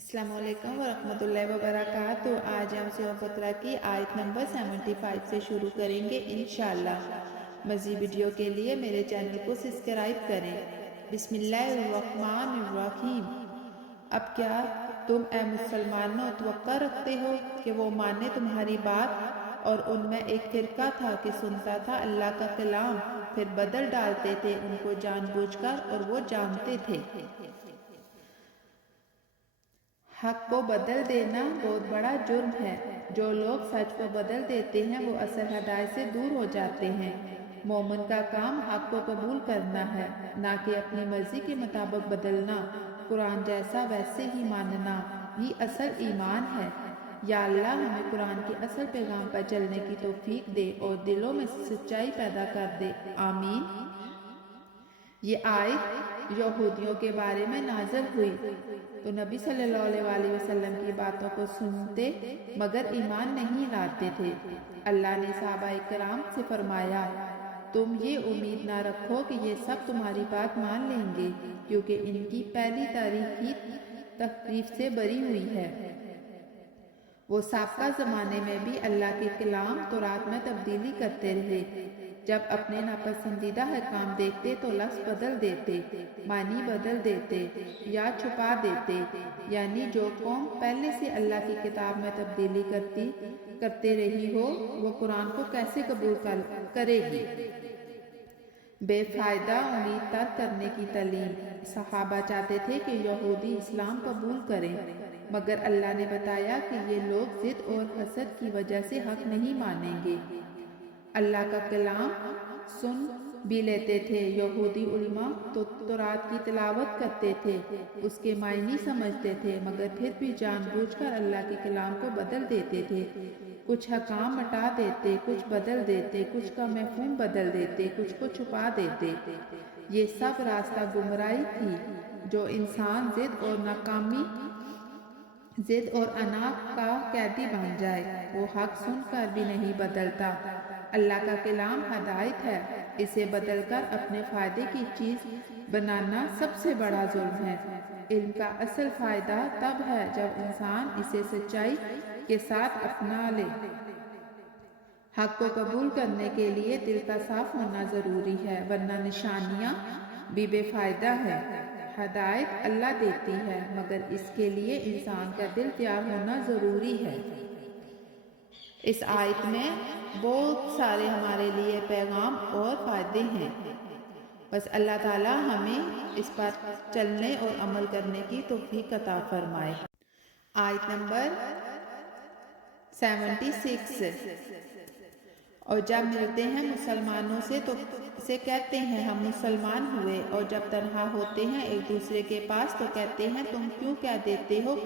अस्सलाम वालेकुम वरहमतुल्लाहि वबरकातुहू। आज हम सूरह बकरा की आयत नंबर 75 से शुरू करेंगे इंशाअल्लाह। मज़ीद वीडियो के लिए मेरे चैनल को सब्सक्राइब करें। बिस्मिल्लाहिर्रहमानिर्रहीम। अब क्या तुम ए मुसलमानों तवक्का रखते हो कि वो माने तुम्हारी बात? और उनमें एक फ़िरका था कि सुनता था अल्लाह का कलाम, फिर बदल डालते थे उनको जानबूझकर, और वो जानते थे। हक को बदल देना बहुत बड़ा जुर्म है। जो लोग सच को बदल देते हैं वो असल हदायत से दूर हो जाते हैं। मोमिन का काम हक को कबूल करना है, ना कि अपनी मर्जी के मुताबिक बदलना। कुरान जैसा वैसे ही मानना ही असल ईमान है। या अल्लाह हमें कुरान के असल पैगाम पर चलने की तौफीक दे और दिलों में सच्चाई पैदा कर दे, आमीन। ये आयत यहूदियों के बारे में नाज़िल हुई तो नबी सल्लल्लाहु अलैहि वसल्लम की बातों को सुनते मगर ईमान नहीं लाते थे। अल्लाह ने सहाबा इकराम से फरमाया, तुम ये उम्मीद ना रखो कि ये सब तुम्हारी बात मान लेंगे, क्योंकि इनकी पहली तारीख ही तकलीफ से बरी हुई है। वो साबका ज़माने में भी अल्लाह के कलाम तौरात में तब्दीली करते रहे। जब अपने नापसंदीदा हकाम देखते तो लफ्ज़ बदल देते, मानी बदल देते या छुपा देते। यानी जो कौम पहले से अल्लाह की किताब में तब्दीली करते रही हो वो कुरान को कैसे कबूल करेगी। बेफायदा उम्मीद तर्क करने की तालीम। सहाबा चाहते थे कि यहूदी इस्लाम कबूल करें, मगर अल्लाह ने बताया कि ये लोग ज़िद और हसद की वजह से हक नहीं मानेंगे। अल्लाह का कलाम सुन भी लेते थे। यहूदी उलमा तो तौरात की तिलावत करते थे, उसके मायने समझते थे, मगर फिर भी जानबूझकर अल्लाह के कलाम को बदल देते थे। कुछ हकाम हटा देते, कुछ बदल देते, कुछ का मफ़हूम बदल देते, कुछ को छुपा देते। ये सब रास्ता गुमराही थी। जो इंसान ज़िद और अना का कैदी बन जाए वो हक सुनकर भी नहीं बदलता। अल्लाह का कलाम हदायत है, इसे बदलकर अपने फ़ायदे की चीज़ बनाना सबसे बड़ा जुल्म है। इल्म का असल फ़ायदा तब है जब इंसान इसे सच्चाई के साथ अपना ले। हक को कबूल करने के लिए दिल का साफ होना ज़रूरी है, वरना निशानियाँ भी बेफ़ायदा हैं। हदायत अल्लाह देती है, मगर इसके लिए इंसान का दिल तैयार होना ज़रूरी है। इस आयत में बहुत सारे हमारे लिए पैगाम और फ़ायदे हैं। बस अल्लाह ताला हमें इस पर चलने और अमल करने की तौफीक अता फरमाए। आयत नंबर 76। और जब मिलते हैं मुसलमानों से तो से कहते हैं हम मुसलमान हुए, और जब तन्हा होते हैं एक दूसरे के पास तो कहते हैं तुम क्यों कह देते हो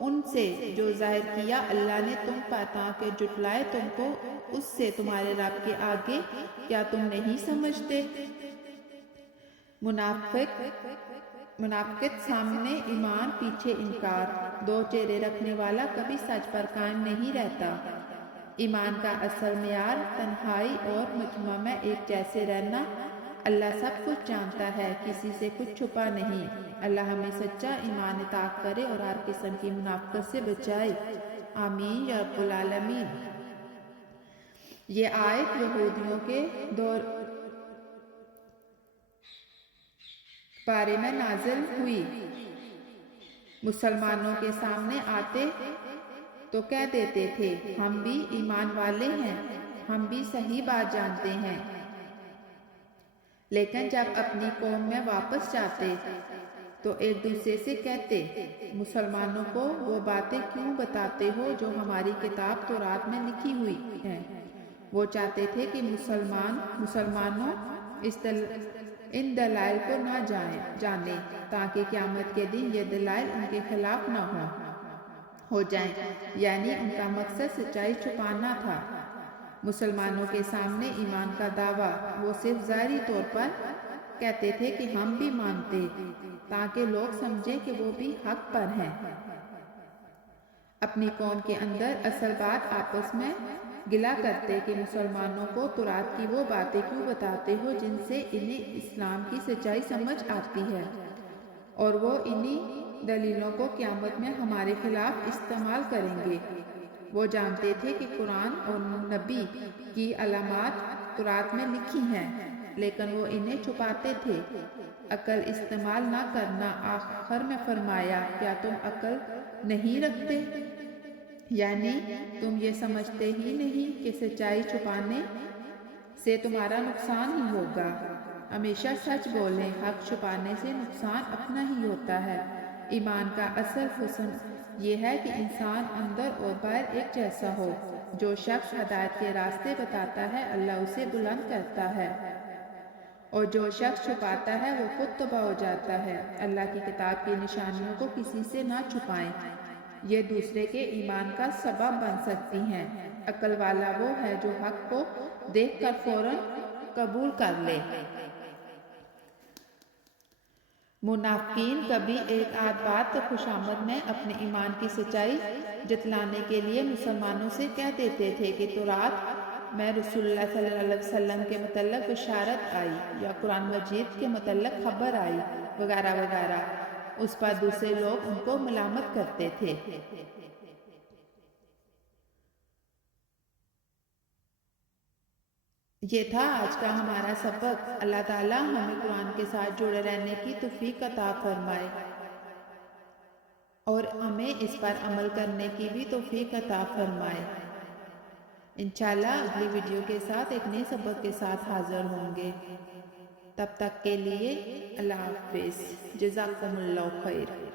उनसे जो जाहिर किया अल्लाह ने तुम पर, ताकि जुटलाए तुमको उससे तुम्हारे रब के आगे। क्या तुम नहीं समझते? मुनाफिक सामने ईमान पीछे इनकार। दो चेहरे रखने वाला कभी सच पर कायम नहीं रहता। ईमान का असल मियार तन्हाई और मजमा में एक जैसे रहना। अल्लाह सब कुछ जानता है, किसी से कुछ छुपा नहीं। अल्लाह हमें सच्चा ईमान अता करे और हर किस्म की मुनाफिकत से बचाए, आमीन या रब्बुल आलमीन। ये आयत यहूदियों के दौर बारे में नाजिल हुई। मुसलमानों के सामने आते तो कह देते थे हम भी ईमान वाले हैं, हम भी सही बात जानते हैं। लेकिन जब अपनी कौम में वापस जाते तो एक दूसरे से कहते मुसलमानों को वो बातें क्यों बताते हो जो हमारी किताब तौरात में लिखी हुई हैं। वो चाहते थे कि मुसलमानों इन दलाइल को ना जाने, ताकि क़यामत के दिन ये दलाइल उनके खिलाफ ना हो जाएं। यानी उनका मकसद सच्चाई छुपाना था। मुसलमानों के सामने ईमान का दावा वो सिर्फ ज़ाहिरी तौर पर कहते थे कि हम भी मानते, ताकि लोग समझें कि वो भी हक पर हैं। अपनी कौम के अंदर असल बात आपस में गिला करते कि मुसलमानों को तौरात की वो बातें क्यों बताते हो जिनसे इन्हें इस्लाम की सच्चाई समझ आती है, और वो इन्हीं دلیلوں کو قیامت میں ہمارے خلاف استعمال کریں گے۔ وہ جانتے تھے کہ قرآن اور نبی کی علامات تورات میں لکھی ہیں، لیکن وہ انہیں چھپاتے تھے۔ عقل استعمال نہ کرنا۔ آخر میں فرمایا، کیا تم عقل نہیں رکھتے؟ یعنی تم یہ سمجھتے ہی نہیں کہ سچائی چھپانے سے تمہارا نقصان ہی ہوگا؟ ہمیشہ سچ بولیں، حق چھپانے سے نقصان اپنا ہی ہوتا ہے۔ ایمان کا اصل حسن یہ ہے کہ انسان اندر اور باہر ایک جیسا ہو۔ جو شخص ہدایت کے راستے بتاتا ہے، اللہ اسے بلند کرتا ہے، اور جو شخص چھپاتا ہے وہ خود تباہ ہو جاتا ہے۔ اللہ کی کتاب کی نشانیوں کو کسی سے نہ چھپائیں، یہ دوسرے کے ایمان کا سبب بن سکتی ہیں۔ عقل والا وہ ہے جو حق کو دیکھ کر فوراً قبول کر لے۔ منافقین کبھی ایک آدھ بات خوشامد میں اپنے ایمان کی سچائی جتلانے کے لیے مسلمانوں سے کہہ دیتے تھے کہ تورات میں رسول اللہ صلی اللہ علیہ وسلم کے متعلق بشارت آئی، یا قرآن مجید کے متعلق خبر آئی، وغیرہ وغیرہ۔ اس پر دوسرے لوگ ان کو ملامت کرتے تھے۔ یہ تھا آج کا ہمارا سبق۔ اللہ تعالیٰ ہمیں قرآن کے ساتھ جڑے رہنے کی توفیق عطا فرمائے، اور ہمیں اس پر عمل کرنے کی بھی توفیق عطا فرمائے۔ انشاءاللہ اگلی ویڈیو کے ساتھ ایک نئے سبق کے ساتھ حاضر ہوں گے۔ تب تک کے لیے اللہ حافظ۔ جزاکم اللہ خیر۔